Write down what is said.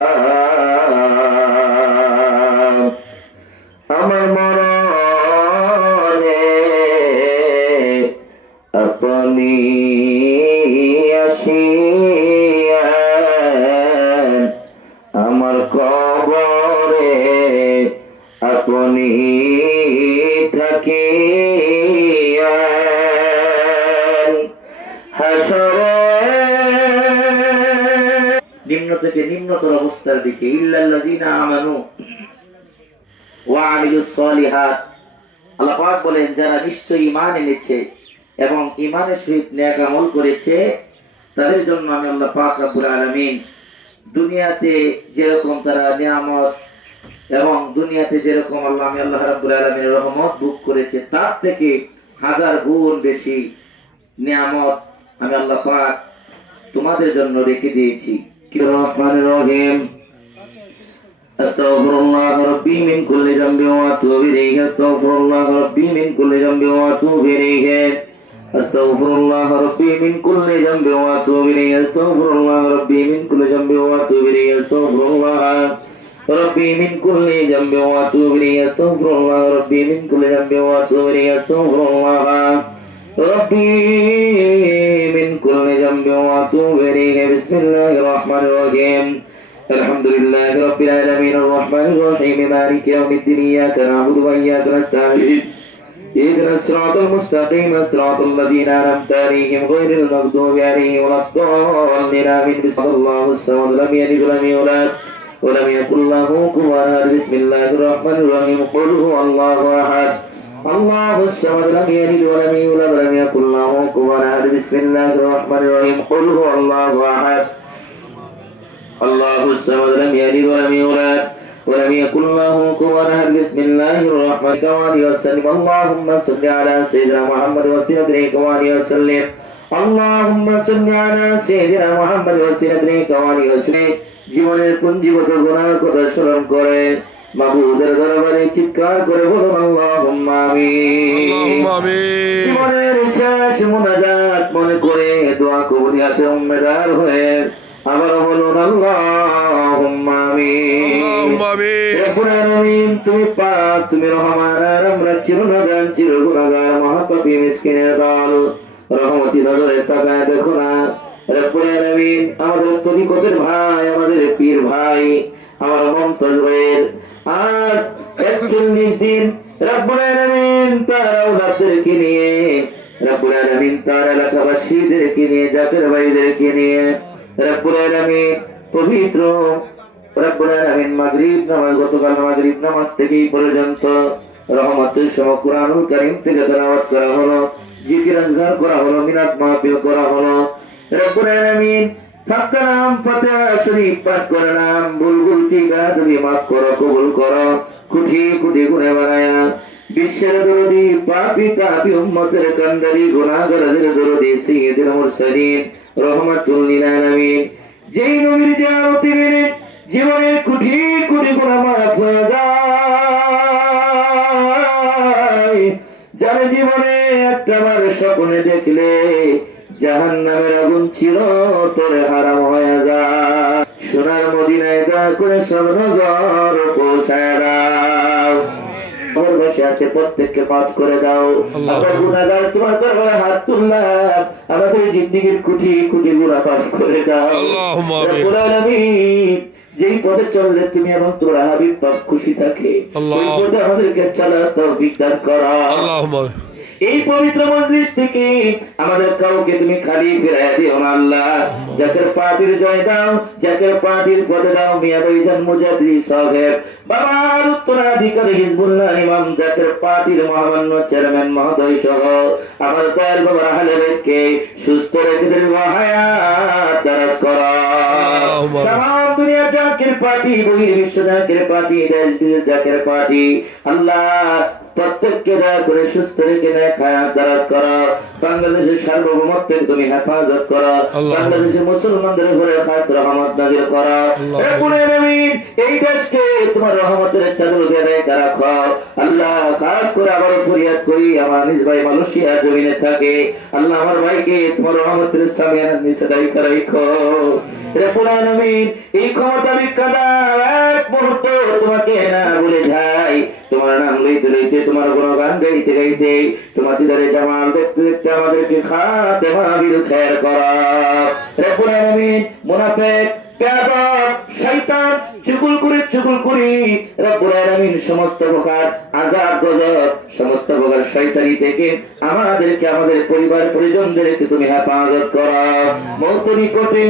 আমার মরণে আপনি আসিয়া আমার কবরে আপনি থাকিয়া হাসরে নিম্ন থেকে নিম্নতর অবস্থার দিকে ইল্লাল্লাযীনা আমানু ওয়া আমিলুস সালিহাত। আল্লাহ পাক বলেন যারা নিশ্চয়ই ঈমান এনেছে এবং ঈমানের সহিত নেক আমল করেছে তাদের জন্য আমি আল্লাহ পাক রব্বুল আলামিন দুনিয়াতে যেরকম তারা নিয়ামত এবং দুনিয়াতে যেরকম আমি আল্লাহ রাব্বুল আলামিনের রহমত ভোগ করেছে তার থেকে হাজার গুণ বেশি নিয়ামত আমি আল্লাহ পাক তোমাদের জন্য রেখে দিয়েছি। রহমানির রহিম। আস্তাগফিরুল্লাহ রাব্বি মিন কুল্লি যামবিন ওয়া আতুবু ইলাইহি। আস্তাগফিরুল্লাহ রাব্বি মিন কুল্লি যামবিন ওয়া আতুবু ইলাইহি। আস্তাগফিরুল্লাহ রাব্বি মিন কুল্লি যামবিন ওয়া আতুবু ইলাইহি। আস্তাগফিরুল্লাহ রাব্বি মিন কুল্লি যামবিন ওয়া আতুবু ইলাইহি। আস্তাগফিরুল্লাহ রাব্বি মিন কুল্লি যামবিন ওয়া আতুবু ইলাইহি। আস্তাগফিরুল্লাহ রাব্বি মিন কুল্লি যামবিন ওয়া আতুবু ইলাইহি। আস্তাগফিরুল্লাহ রাব্বি মিন কুল্লি যামবিন ওয়া আতুবু ইলাইহি। বিসমিল্লাহির রহমানির রহিম। আলহামদুলিল্লাহি রাব্বিল আলামিন আর রহমানির রহিম মালিকি ইয়াউমিদ্দিন ইয়্যাকা না'বুদু ওয়া ইয়্যাকা নাস্তাঈন ইহদিনাস সিরাতাল মুস্তাকিম সিরাতাল লাযীনা আন'আমতা আলাইহিম গায়রিল মাগদুবি আলাইহিম ওয়ালাদ-দাল্লিন আমিন। বিসমিল্লাহিস সামাদ লাম ইয়ালিদ ওয়া লাম ইউলাদ ওয়া লাম ইয়াকুল লাহু কুফুওয়ান আহাদ। বিসমিল্লাহির রহমানির রহিম। কুল হুয়াল্লাহু আহাদ আল্লাহুস সামাদ লাম ইয়ালিদ ওয়া লাম ইউলাদ ওয়া লাম ইয়াকুল লাহু কুফুওয়ান আহাদ। বিসমিল্লাহির রহমানির রহিম। কুল হুয়াল্লাহু আহাদ আল্লাহুস সামাদ লাম ইয়ালিদ ওয়া লাম ইউলাদ ওয়া লাম ইয়াকুল লাহু কুফুওয়ান আহাদ। বিসমিল্লাহির রহমানির রহিম। আল্লাহুম্মা সাল্লি আলা সাইয়্যিদিনা মুহাম্মাদ ওয়া সাল্লিম ওয়া সাল্লিম। আল্লাহুম্মা সাল্লি আলা সাইয়্যিদিনা মুহাম্মাদ ওয়া সাল্লিম। জীবনের পুঞ্জীগত গুনাহের কথা স্মরণ করে মাবুদের দরবারে চিৎকার করে বলুন আল্লাহুম্মা আমিন। আল্লাহুম্মা আমিন। জীবনের শেষ মুনাজাত মনে করে দোয়া কবুলিয়াতে উম্মেদার হয়ে আবার বলুন আল্লাহুম্মা আমিন। আল্লাহুম্মা আমিন। রব্বুল আলামিন তুমি পাক, তুমি রহমান, আর আমরা চিরনাদান চিরগুনাহগার মহাপাপী মিসকিনের দল। রহমতি নজরে তাকায় দেখো না রব্বুল আলামিন আমাদের তরিকতের ভাই, আমাদের পীর ভাই, আমার মমতাজ ভাইয়ের আজ ৪১ দিন রব্বুল আলামিন তার আওলাদদেরকে নিয়ে, রব্বুল আলামিন তার এলাকাবাসীদেরকে নিয়ে, জাতের ভাইদেরকে নিয়ে রব্বুল আলামিন পবিত্র রব্বুল আলামিন মাগরিব নামাজ, গতকাল মাগরিব নামাজ থেকে পর্যন্ত রহমতের সহ কুরআনুল কারীম থেকে তেলাওয়াত করা হলো, জিকির আজকার করা হলো, মিলাদ মাহফিল করা হলো। রব্বুল আলামিন ফাকরাম ফাতিহা শরীফ পাঠ করলাম, ভুল ত্রুটি তুমি মাফ করো, কবুল করো, কোটি কোটি গুনাহ বানায়া বিশ্বের দরদি পাপী তাপী উম্মতের কান্ডারি গুনাহগারদের দরদি সাইয়্যিদুল মুরসালিন রহমাতুল লিল আলামিন যেই নবীর জিয়ারতে গেলে জীবনের কোটি কোটি গুনাহ মাফ হয়ে যায়, যার জীবনে একটাবার স্বপ্নে দেখলে জাহান্নামের আগুন চিরতরে হারাম হয়ে যায়। সোনার মদিনায় দয়া করে সব নজর পৌঁছায় দাও। বসে আছে প্রত্যেককে মাফ করে দাও। আমরা গুনাহগার, তোমার দরবারে হাত তুললাম, আমাদের জিন্দেগীর কোটি কোটি গুনাহ মাফ করে দাও। রব্বুল আলামিন যেই পথে চললে তুমি এবং তোমার হাবিব পাক খুশি থাকে ওই পথে আমাদেরকে চলার তৌফিক দান করো। এই পবিত্র মজলিস থেকে আমাদের কাউকে তুমি খালি ফিরাইয়া দিও না আল্লাহ। জাকের পার্টির জয় দাও, জাকের পার্টির পদে দাও মিয়া ভাইজান মুজাদ্দিদি সাহেব, বাবার উত্তরাধিকারী হিজবুল্লাহ ইমাম জাকের পার্টির মহামান্য চেয়ারম্যান মহোদয় সহ আমার দয়াল বাবার আহলে বাইতকে সুস্থ রেখে দীর্ঘ হায়াত দারাজ করো। তামাম দুনিয়া জাকের পার্টি, বহির্বিশ্ব জাকের পার্টি, দেশ বিদেশ জাকের পার্টি আল্লাহ প্রত্যেককে দয়া করে সুস্থ রেখে নেক হায়াত দারাজ করো। বাংলাদেশের সার্বভৌমত্বের তুমি হেফাজত করো, বাংলাদেশের মুসলমানদের উপরে খাস রহমত নাযিল করো। রব্বুল আলামিন এই দেশকে তোমার রহমতের চাদর দিয়ে রাখো আল্লাহ। খাস করে আবার ফরিয়াদ করি আমার নিজ ভাই মালয়েশিয়া জমিনে থাকে আল্লাহ, আমার ভাইকে তোমার রহমতের সামিয়ানা নিচে রাখো রব্বুল আলামিন। এই ক্ষমতা বিকাদা এক মুহূর্ত তোমাকে না বলে যাই, তোমার নাম লইতে লইতে তোমার গুণগান গাইতে গাইতে তোমার দিদারে জামাল দেখতে দেখতে আমাদেরকে খাতেমা বিল খায়ের করা রব্বুল আলামিন। মুনাফিক বেয়াদব শয়তান চুগলখড়ি রব্বুল আলামিন সমস্ত প্রকার আযাব গজব সমস্ত প্রকার শয়তানি থেকে আমাদেরকে আমাদের পরিবার পরিজনদেরকে তুমি হেফাজত করো। মওত নিকটে